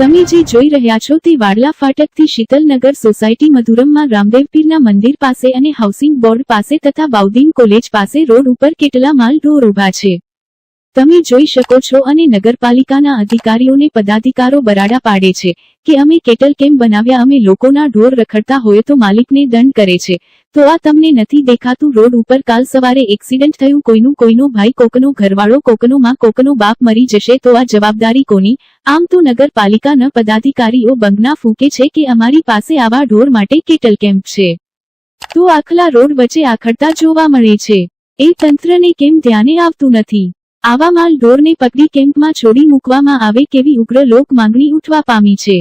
તમે જે જોઈ રહ્યા છો તે વાડલા ફાટકથી શીતલનગર સોસાયટી મધુરમમાં રામદેવપીરના મંદિર પાસે અને હાઉસિંગ બોર્ડ પાસે તથા બાઉદીન કોલેજ પાસે રોડ ઉપર કેટલા માલ ઢોર ઊભા છે તમે જોઈ શકો છો અને નગરપાલિકાના અધિકારીઓને પદાધિકારો બરાડા પાડે છે કે અમે કેટલ કેમ બનાવ્યા, અમે લોકોના ઢોર રખડતા હોય તો માલિકને દંડ કરે છે તો આ તમને નથી દેખાતું? રોડ ઉપર કાલ સવારે એક્સિડન્ટ થયું, કોઈનો ભાઈ, કોકનો ઘરવાળો, કોકનો માં, કોકનો બાપ મરી જશે તો આ જવાબદારી કોની? આમ તો નગરપાલિકાના પદાધિકારીઓ બંગના ફૂંકે છે કે અમારી પાસે આવા ઢોર માટે કેટલ કેમ્પ છે તો આખલા રોડ વચ્ચે આખડતા જોવા મળે છે, એ તંત્રને કેમ ધ્યાને આવતું નથી? આવા માલ ઢોરને પકડી કેમ્પમાં છોડી મૂકવામાં આવે કેવી ઉગ્ર લોક માંગણી ઉઠવા પામી છે।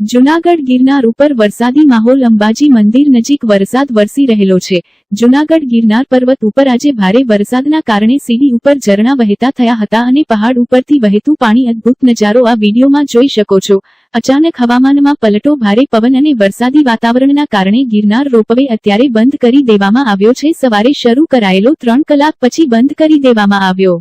જૂનાગઢ ગિરનાર ઉપર વરસાદી માહોલ, અંબાજી મંદિર નજીક વરસાદ વરસી રહેલો છે। જૂનાગઢ ગિરનાર પર્વત ઉપર આજે ભારે વરસાદના કારણે સીડી ઉપર ઝરણા વહેતા થયા હતા અને પહાડ ઉપરથી વહેતું પાણી, અદ્ભુત નજારો આ વિડીયોમાં જોઈ શકો છો। અચાનક હવામાનમાં પલટો, ભારે પવન અને વરસાદી વાતાવરણના કારણે ગિરનાર રોપવે અત્યારે બંધ કરી દેવામાં આવ્યો છે। સવારે શરૂ કરાયેલો 3 કલાક પછી બંધ કરી દેવામાં આવ્યો।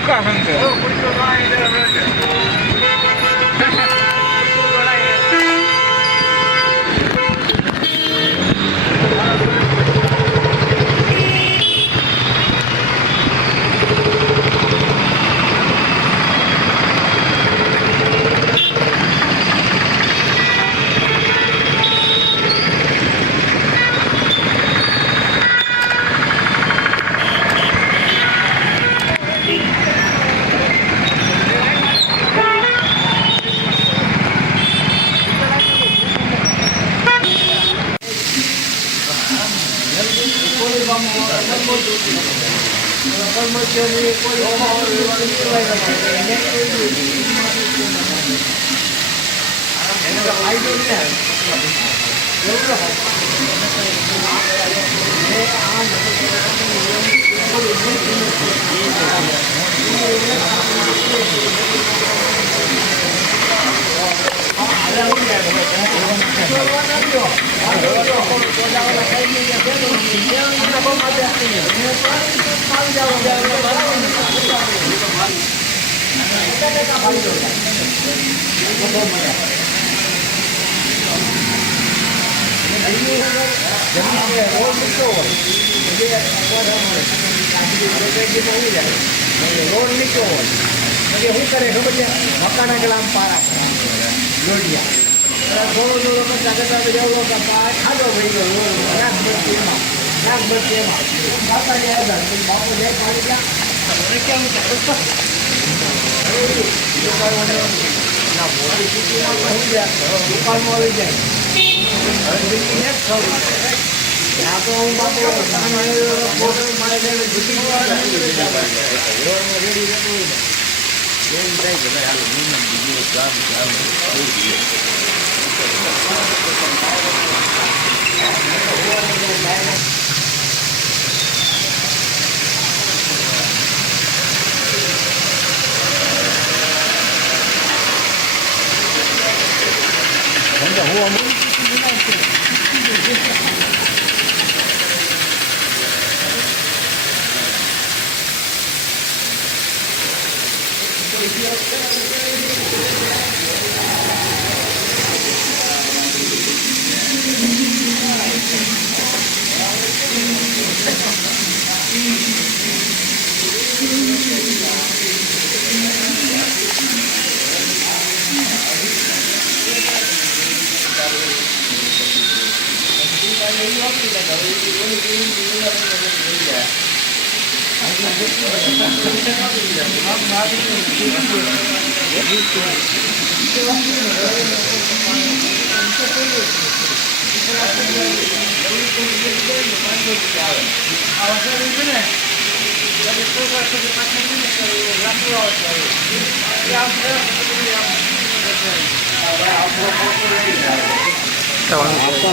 ટૂંકા સંઘ રોડ નીચો હોય શું કરે ખબર છે મકાના ગલામ પારા જોડિયા થોડો થોડો કરતા જવો ખાધો ભાઈ ગયો નાક બચી એમાં બાપા જાય બાપો જાય પાડી ગયા મોટી સિટીમાં કહી ગયા દુકાનમાં આવી જાય હવે તો હું બાપુ મારે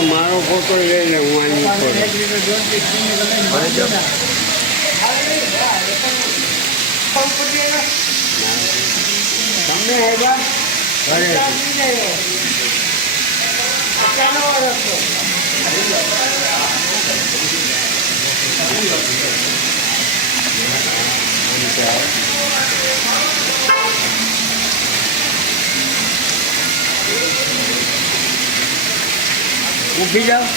મારો ફોટો લઈને હું ઊભી જાઓ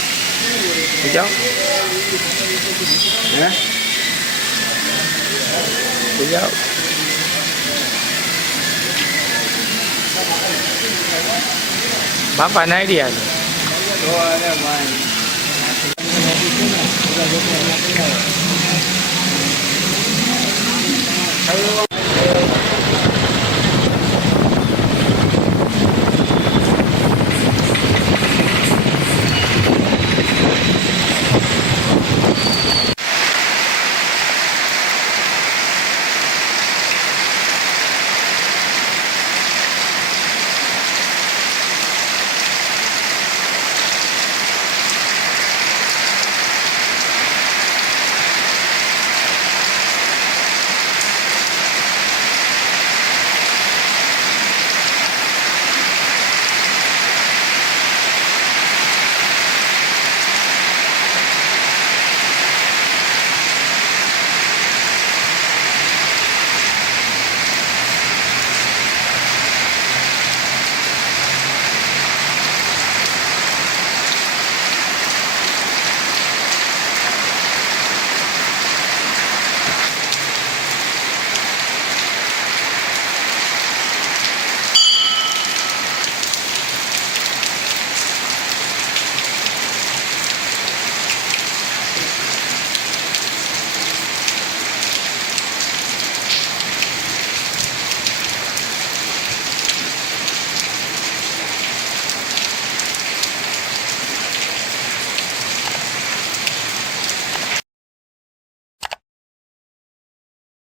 હે જાઓ બાપા નાઈડિયા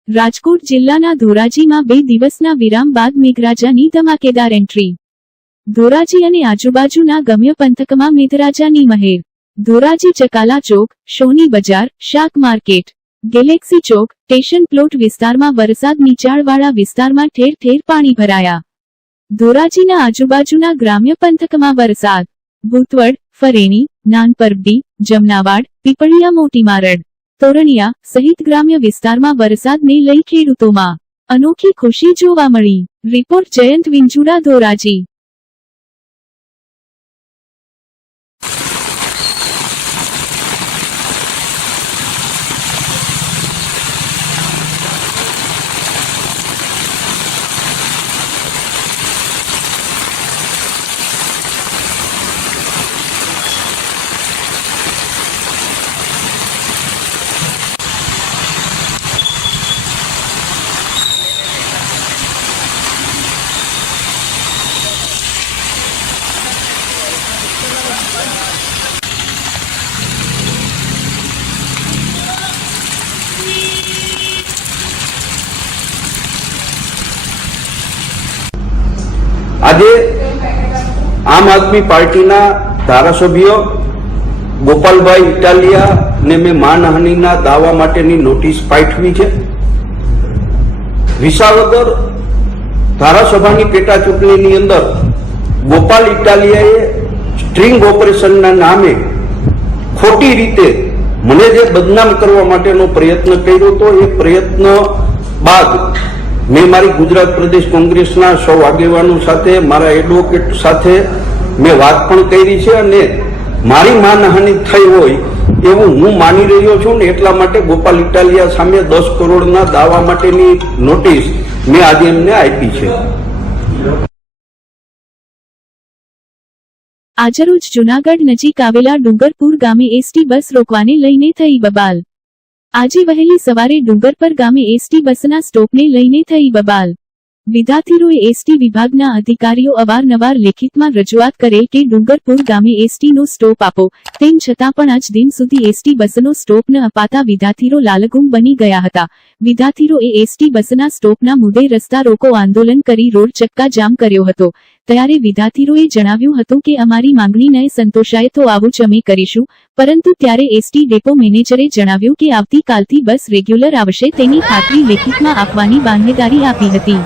રાજકોટ જિલ્લાના ધોરાજીમાં 2 દિવસના વિરામ બાદ મેઘરાજાની ધમાકેદાર એન્ટ્રી. ધોરાજી અને આજુબાજુના ગમ્ય પંથકમાં મેઘરાજાની મહેર. ધોરાજી ચકાલા ચોક, સોની બજાર, શાક માર્કેટ, ગેલેક્સી ચોક, સ્ટેશન પ્લોટ વિસ્તારમાં વરસાદ. નીચાણવાળા વિસ્તારમાં ઠેર ઠેર પાણી ભરાયા. ધોરાજીના આજુબાજુના ગ્રામ્ય પંથકમાં વરસાદ. ભૂતવડ, ફરેણી, નાનપરબડી, જમનાવાડ, પીપળિયા, મોટી મારડ, તોરણિયા સહિત ગ્રામ્ય વિસ્તારમાં વરસાદને લઈ ખેડૂતોમાં અનોખી ખુશી જોવા મળી. રિપોર્ટ જયંત વિંજુડા, ધોરાજી. આજે આમ આદમી પાર્ટીના ધારાસભ્ય ગોપાલભાઈ ઇટાલિયાને મેં માનહાનિના દાવા માટેની નોટિસ પાઠવી છે. વિસાવદર ધારાસભાની પેટા ચૂંટણીની અંદર ગોપાલ ઇટાલિયાએ સ્ટ્રિંગ ઓપરેશનના નામે ખોટી રીતે મને જે બદનામ કરવા માટેનો પ્રયત્ન કર્યો હતો, એ પ્રયત્ન બાદ મેં મારી ગુજરાત પ્રદેશ કોંગ્રેસના સૌ આગેવાનો સાથે, મારા એડવોકેટ સાથે મેં વાત પણ કરી છે અને મારી માનહાનિ થઈ હોય એવું હું માની રહ્યો છું ને એટલા માટે ગોપાલ ઇટાલિયા સામે 10 કરોડના દાવા માટેની નોટિસ મેં આજે એમને આપી છે. આજરોજ જૂનાગઢ નજીક આવેલા ડુંગરપુર ગામે એસટી બસ રોકવાને લઈને થઈ બબાલ. આજે વહેલી સવારે ડુંગરપર ગામે એસટી બસના સ્ટોપને લઈને થઈ બબાલ. વિદ્યાર્થીઓએ એસટી વિભાગના અધિકારીઓ અવારનવાર લેખિતમાં રજૂઆત કરેલ કે ડુંગરપુર ગામે એસટીનો સ્ટોપ આપો, તેમ છતાં પણ આજ દિન સુધી એસટી બસનો સ્ટોપ ન અપાતા વિદ્યાર્થીઓ લાલગુમ બની ગયા હતા. વિદ્યાર્થીઓએ એસટી બસના સ્ટોપના મુદ્દે રસ્તા રોકો આંદોલન કરી રોડ ચક્કા જામ કર્યો હતો. ત્યારે વિદ્યાર્થીઓએ જણાવ્યું હતું કે અમારી માંગણી ન સંતોષાય તો આવું જ અમે કરીશું, પરંતુ ત્યારે એસટી ડેપો મેનેજરે જણાવ્યું કે આવતીકાલથી બસ રેગ્યુલર આવશે તેની ખાતરી લેખિતમાં આપવાની બાંહેધરી આપી હતી.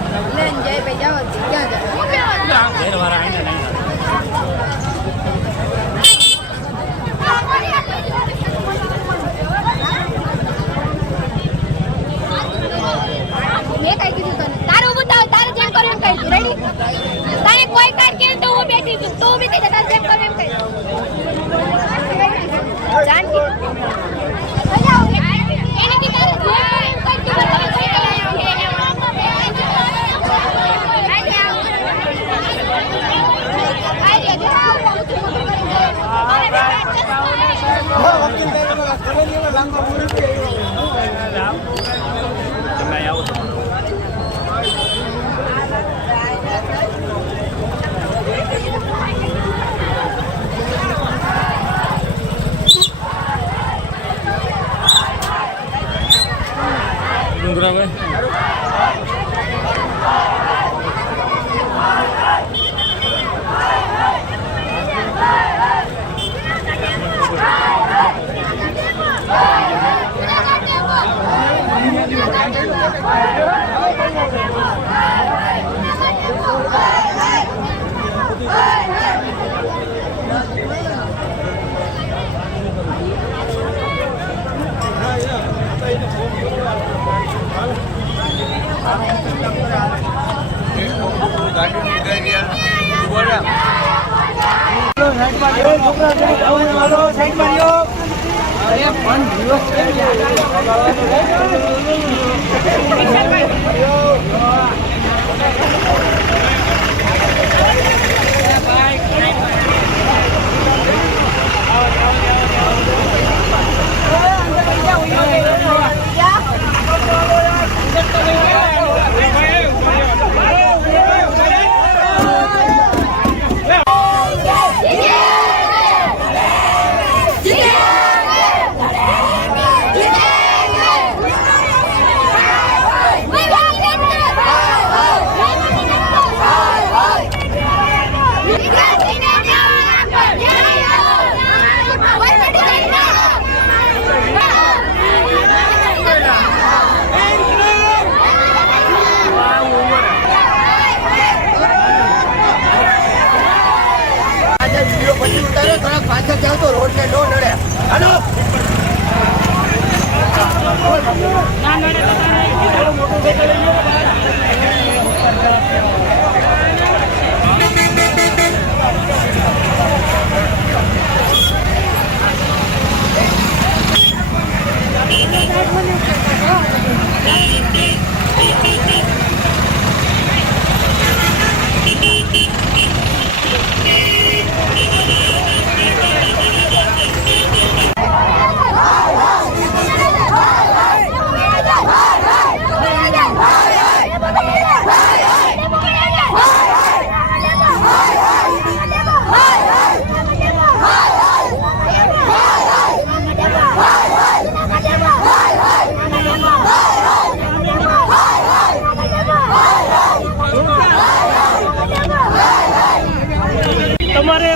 તમારે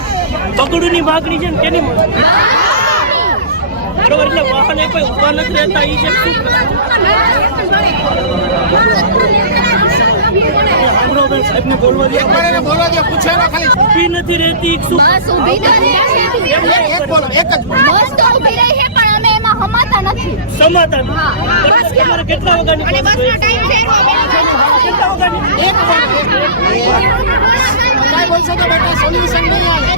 બગડુની માગણી છે ને તેની બરોબર, એટલે વાહન એ કોઈ ઉભા નથી રહેતા એ છે ઊભી નથી રહેતી બસ ઊભી તો રહે છે. બસ તો ઊભી રહી છે પણ અમે એમાં હમાતા નથી. સમાધાન હા. તમારે કેટલા વાગ્યાની અને બસ બસનો હોય? ટાઈમ છે કેટલા વાગ્યાની? 1 વાગે. કાઈ બોલશો તો બેટા સોલ્યુશન નહીં આવે.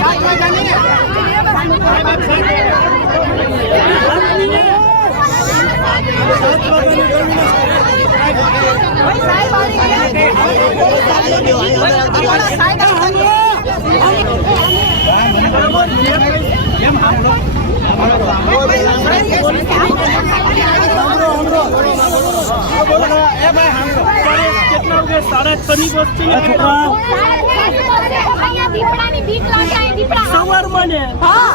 7 વાગ્યાની કેટલા વાગે? 6:30 ની બસ છે ને કેટલા? દીપડાની બીક લાગે આ દીપડા. સવારમાં ને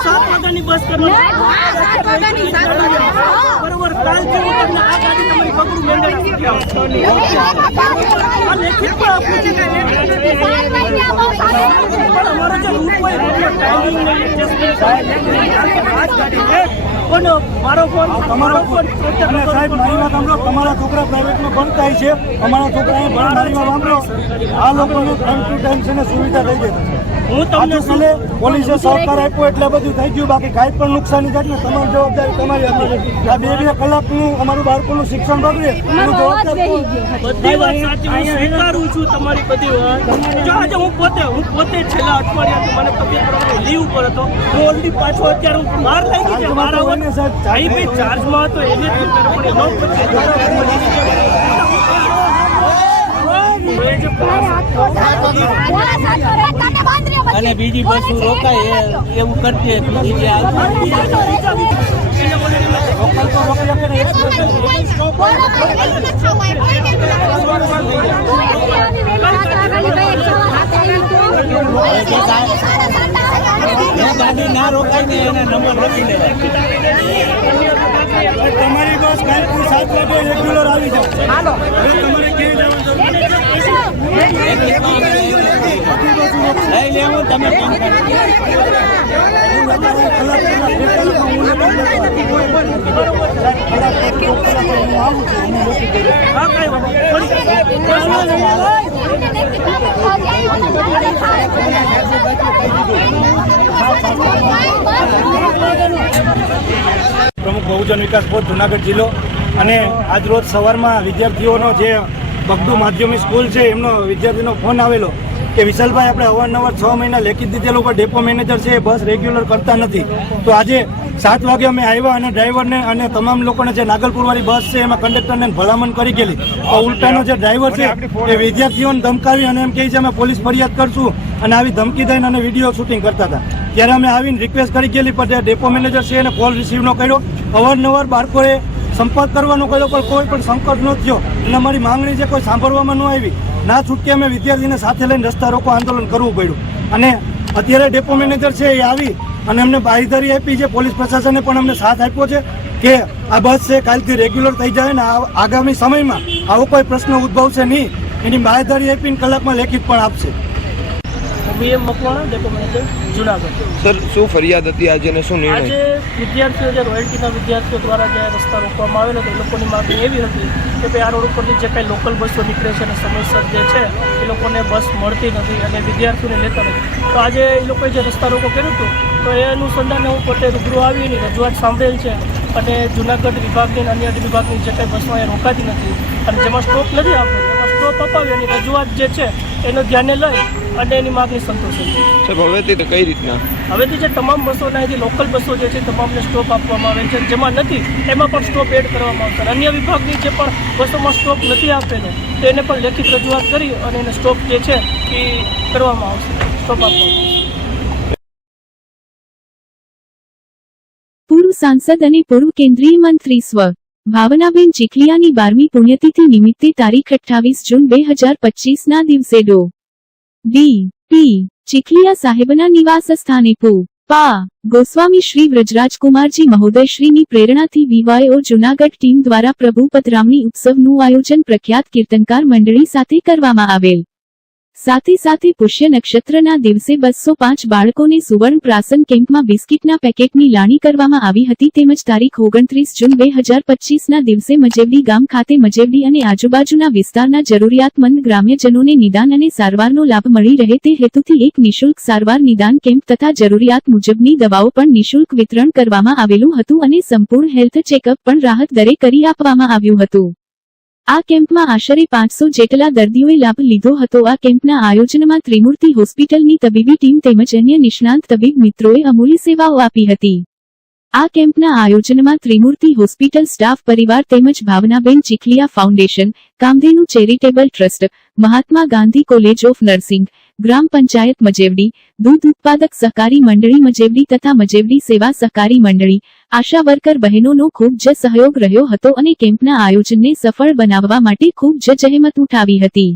7 વાગ્યાની બસ કરવાની. બરોબર, કાલ કેવું તમને આ ગાડી તમારી પકડું મેંડર આ લેખિત પણ આપવું છે કે પણ અમારો જે રૂટ હોય ટાઈમિંગ ને એડજસ્ટમેન્ટ પણ મારો ફોન તમારો ફોન સાહેબ મારી વાત સાંભળો, તમારા છોકરા પ્રાઇવેટમાં ભણતા છે, અમારા છોકરા અહીં ભણે, મારી વાત સાંભળો, આ લોકોને ટાઈમ ટુ ટાઈમ છે ને સુવિધા થઈ ગઈ છે. હું તમને કાલે પોલીસે સહકાર આપ્યો એટલે બધું થઈ ગયું, બાકી કાંઈ પણ નુકસાની થાય ને તમારી જવાબદારી તમારી હતી. આ 2-2 કલાકનું અમારું બાળકોનું શિક્ષણ બગડે એનું જવાબદાર કોણ? બધી વાત સાચી, હું સ્વીકારું છું તમારી બધી વાત. જો આજે હું પોતે છેલ્લા અઠવાડિયાથી મને તબિયત પ્રમાણે લીવ પર હતો. હું ઓલરેડી પાછો અત્યારે હું બહાર લાગી છે. મારા ભાઈ ભાઈ ચાર્જમાં હતો એને જ પણ એનો અને બીજી બસો રોકાય એવું કરતી ગાડી ના રોકાય ને એના નંબર લખી લે. તમારી બસ કાલથી 7 વાગે રેગ્યુલર આવી જાવ. તમારે ક્યાં લઈ લેવું તમે કામ કરો. પ્રમુખ બહુજન વિકાસ બોર્ડ જુનાગઢ જિલ્લો અને આજરોજ સવારમાં વિદ્યાર્થીઓનો જે બગડુ માધ્યમિક સ્કૂલ છે એમનો વિદ્યાર્થીનો ફોન આવેલો કે વિશાલભાઈ આપણે અવારનવાર 6 મહિના લેખિત દીધેલું પણ ડેપો મેનેજર છે એ બસ રેગ્યુલર કરતા નથી. તો આજે 7 વાગે અમે આવ્યા અને ડ્રાઈવરને અને તમામ લોકોને જે નાગલપુરવાળી બસ છે એમાં કંડક્ટરને ભલામણ કરી ગયેલી. તો ઉલટાનો જે ડ્રાઈવર છે એ વિદ્યાર્થીઓને ધમકાવી અને એમ કહે છે અમે પોલીસ ફરિયાદ કરશું અને આવી ધમકી દઈને અને વિડીયો શૂટિંગ કરતા હતા. ત્યારે અમે આવીને રિક્વેસ્ટ કરી ગયેલી પણ જે ડેપો મેનેજર છે એને કોલ રિસીવ ન કર્યો. અવારનવાર બાળકોએ સંપર્ક કરવાનો કહ્યો પણ કોઈ પણ સંકટ ન થયો અને અમારી માંગણી છે કોઈ સાંભળવામાં ન આવી. ના છૂટકે અમે વિદ્યાર્થીને સાથે લઈને રસ્તા રોકો આંદોલન કરવું પડ્યું. અને અત્યારે ડેપો મેનેજર છે એ આવી અને અમને બાંયધરી આપી છે, પોલીસ પ્રશાસને પણ અમને સાથ આપ્યો છે કે આ બસ છે કાલથી રેગ્યુલર થઈ જાય ને આગામી સમયમાં આવો કોઈ પ્રશ્ન ઉદ્ભવશે નહીં એની બાંયધરી આપીને કલાકમાં લેખિત પણ આપશે. BM Makwana depot manager Junagadh. Sir શું ફરિયાદ હતી આજે અને શું નિર્ણય? આજે વિદ્યાર્થીઓ જે રોયલ્ટીના વિદ્યાર્થીઓ દ્વારા જે રસ્તા રોકવામાં આવેલો હતો એ લોકોની માંગણી એવી હતી કે ભાઈ આ રોડ ઉપરથી જે કાંઈ લોકલ બસો નીકળે છે અને સમયસર જે છે એ લોકોને બસ મળતી નથી અને વિદ્યાર્થીઓને લેતા નથી. તો આજે એ લોકોએ જે રસ્તા રોકો કર્યું હતું તો એ અનુસંધાને હું પોતે રૂબરૂ આવી એની રજૂઆત સાંભળેલ છે અને જુનાગઢ વિભાગની અને અન્ય વિભાગની જે કંઈ બસો અહીંયા રોકાતી નથી અને જેમાં સ્ટોપ નથી આપતો એમાં સ્ટોપ અપાવી એની રજૂઆત જે છે એનો ધ્યાને લઈ અને એની માગણી સંતોષી. સાહેબ હવેથી તો કઈ રીતના હવેથી જે તમામ બસોના અહીંથી લોકલ બસો જે છે તમામને સ્ટોપ આપવામાં આવે છે, જેમાં નથી એમાં પણ સ્ટોપ એડ કરવામાં આવશે. અન્ય વિભાગની જે પણ બસોમાં સ્ટોપ નથી આપેલો તેને પણ લેખિત રજૂઆત કરી અને એને સ્ટોપ જે છે એ કરવામાં આવશે, સ્ટોપ આપવામાં આવશે. પૂર્વ સાંસદ અને પૂર્વ કેન્દ્રીય મંત્રી સ્વ. ભાવનાબેન ચીખલિયાની 12મી પુણ્યતિથિ નિમિત્તે તારીખ 28 જૂન 2025ના દિવસે ડી. પી. ચીખલિયા સાહેબના નિવાસ સ્થાને પા. ગોસ્વામી શ્રી વ્રજરાજકુમારજી મહોદયશ્રીની પ્રેરણાથી VYO જૂનાગઢ ટીમ દ્વારા પ્રભુ પધરામણી ઉત્સવનું આયોજન પ્રખ્યાત કીર્તનકાર મંડળી સાથે કરવામાં આવેલ. સાથે પુષ્ય નક્ષત્રના દિવસે 205 બાળકોને સુવર્ણ પ્રાસન કેમ્પમાં બિસ્કિટના પેકેટની લાણી કરવામાં આવી હતી. તેમજ તારીખ 29 જૂન 2025ના દિવસે મજેવડી ગામ ખાતે મજેવડી અને આજુબાજુના વિસ્તારના જરૂરિયાતમંદ ગ્રામ્યજનોને નિદાન અને સારવારનો લાભ મળી રહે તે હેતુથી એક નિઃશુલ્ક સારવાર નિદાન કેમ્પ તથા જરૂરિયાત મુજબની દવાઓ પણ નિઃશુલ્ક વિતરણ કરવામાં આવેલું હતું અને સંપૂર્ણ હેલ્થ ચેકઅપ પણ રાહત દરે કરી આપવામાં આવ્યું હતું. આ કેમ્પમાં આશરે 500 જેટલા દર્દીઓએ લાભ લીધો હતો. આ કેમ્પના આયોજનમાં ત્રિમૂર્તિ હોસ્પિટલની તબીબી ટીમ તેમજ અન્ય નિષ્ણાંત તબીબ મિત્રોએ અમૂલ્ય સેવાઓ આપી હતી. આ કેમ્પના આયોજનમાં ત્રિમૂર્તિ હોસ્પિટલ સ્ટાફ પરિવાર તેમજ ભાવનાબેન Chikhaliya foundation, Kamdhenu charitable trust, Mahatma Gandhi college of nursing, ગ્રામ પંચાયત મજેવડી, દૂધ ઉત્પાદક સહકારી મંડળી મજેવડી તથા મજેવડી સેવા સહકારી મંડળી, આશા વર્કર બહેનોનો ખૂબ જ સહયોગ રહ્યો હતો અને કેમ્પના આયોજનને સફળ બનાવવા માટે ખૂબ જ જહેમત ઉઠાવી હતી.